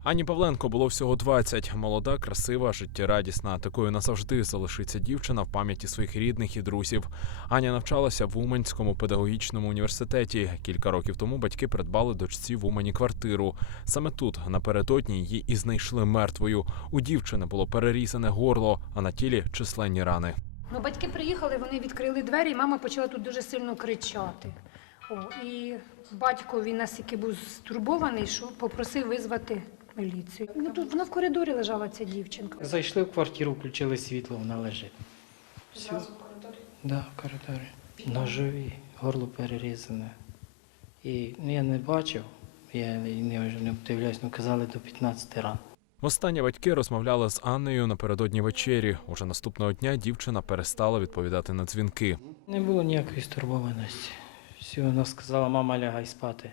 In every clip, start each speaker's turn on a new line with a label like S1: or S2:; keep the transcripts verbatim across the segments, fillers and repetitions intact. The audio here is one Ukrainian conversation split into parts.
S1: Ані Павленко було всього двадцять. Молода, красива, життєрадісна. Такою назавжди залишиться дівчина в пам'яті своїх рідних і друзів. Аня навчалася в Уманському педагогічному університеті. Кілька років тому батьки придбали дочці в Умані квартиру. Саме тут, напередодні, її і знайшли мертвою. У дівчини було перерізане горло, а на тілі численні рани.
S2: Ну, батьки приїхали, вони відкрили двері, і мама почала тут дуже сильно кричати. О, і батько, він настільки був стурбований, що попросив визвати міліцію. Ну, тут вона в коридорі лежала, ця дівчинка.
S3: Зайшли в квартиру, включили світло, вона лежить. Все.
S2: Зразу в коридорі?
S3: Так, да, в коридорі. Ножові, горло перерізане. І ну, я не бачив, я не, вже не вдивляюсь, ну казали до п'ятнадцяти ран.
S1: Востаннє батьки розмовляли з Анною напередодні вечері. Уже наступного дня дівчина перестала відповідати на дзвінки.
S3: Не було ніякої стурбованості. Все, вона сказала, мама, лягай спати.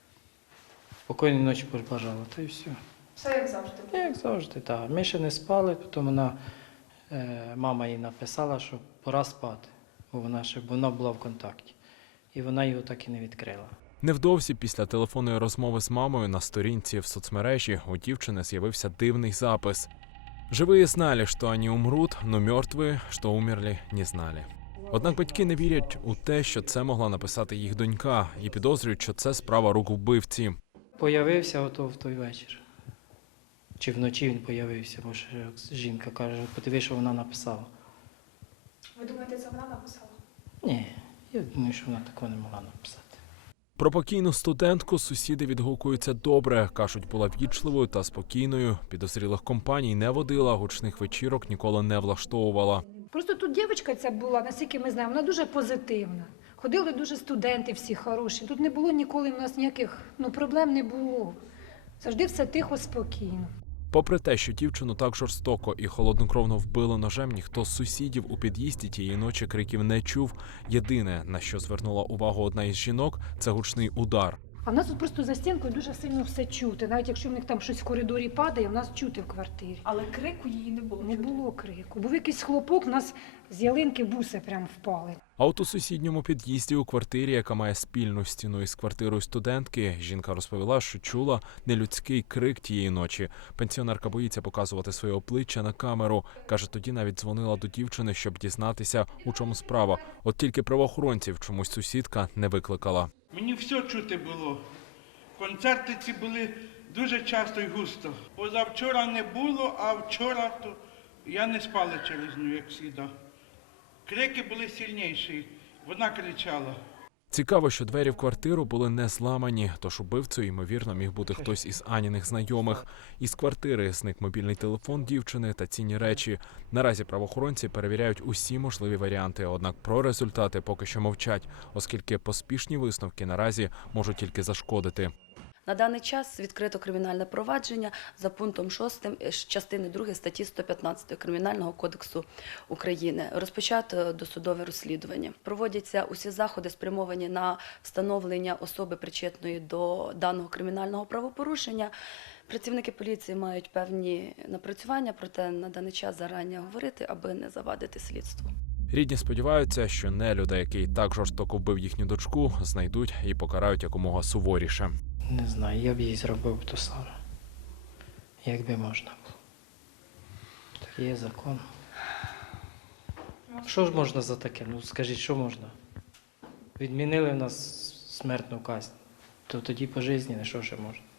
S3: Спокійної ночі побажала, та й все.
S2: Все як завжди.
S3: Як завжди, так. Ми ще не спали, потім вона, е, мама їй написала, що пора спати, бо вона ще вона була в контакті. І вона його так і не відкрила.
S1: Невдовзі після телефонної розмови з мамою на сторінці в соцмережі у дівчини з'явився дивний запис. «Живые знали, що вони умруть, но мертві, що умерли, не знали». Однак батьки не вірять у те, що це могла написати їх донька, і підозрюють, що це справа рук вбивці.
S3: Появився ото в той вечір. Чи вночі він появився, бо ще жінка каже, подиви, що вона написала.
S2: Ви думаєте, це вона написала?
S3: Ні, я думаю, що вона такого не могла написати.
S1: Про покійну студентку сусіди відгукуються добре. Кажуть, була ввічливою та спокійною. Підозрілих компаній не водила, гучних вечірок ніколи не влаштовувала.
S2: Просто тут дівчинка ця була, наскільки ми знаємо, вона дуже позитивна. Ходили дуже студенти всі хороші. Тут не було ніколи в нас ніяких ну, проблем не було. Завжди все тихо, спокійно.
S1: Попри те, що дівчину так жорстоко і холоднокровно вбили ножем, ніхто з сусідів у під'їзді тієї ночі криків не чув. Єдине, на що звернула увагу одна із жінок, це гучний удар.
S2: А в нас тут просто за стінкою дуже сильно все чути. Навіть якщо в них там щось в коридорі падає, в нас чути в квартирі.
S4: Але крику її не було.
S2: Не
S4: чути.
S2: було крику. Був якийсь хлопок, в нас з ялинки буси прям впали.
S1: А от у сусідньому під'їзді у квартирі, яка має спільну стіну із квартирою студентки, жінка розповіла, що чула нелюдський крик тієї ночі. Пенсіонерка боїться показувати своє обличчя на камеру. Каже, тоді навіть дзвонила до дівчини, щоб дізнатися, у чому справа. От тільки правоохоронців чомусь сусідка не викликала.
S5: Мені все чути було. Концерти ці були дуже часто і густо. Позавчора не було, а вчора то я не спала через нього, як завжди. Крики були сильніші, вона кричала.
S1: Цікаво, що двері в квартиру були не зламані, тож убивцею, ймовірно, міг бути хтось із Аніних знайомих. Із квартири зник мобільний телефон дівчини та цінні речі. Наразі правоохоронці перевіряють усі можливі варіанти, однак про результати поки що мовчать, оскільки поспішні висновки наразі можуть тільки зашкодити.
S6: На даний час відкрито кримінальне провадження за пунктом шостим частини другої статті сто п'ятнадцять Кримінального кодексу України. Розпочато досудове розслідування. Проводяться усі заходи, спрямовані на встановлення особи, причетної до даного кримінального правопорушення. Працівники поліції мають певні напрацювання, проте на даний час зарані говорити, аби не завадити слідству.
S1: Рідні сподіваються, що нелюда, який так жорстоко вбив їхню дочку, знайдуть і покарають якомога суворіше.
S3: Не знаю, я б їй зробив то саме, якби можна було. Так є закон. Що ж можна за таке? Ну скажіть, що можна? Відмінили в нас смертну казнь, то тоді пожизненно, що ще можна?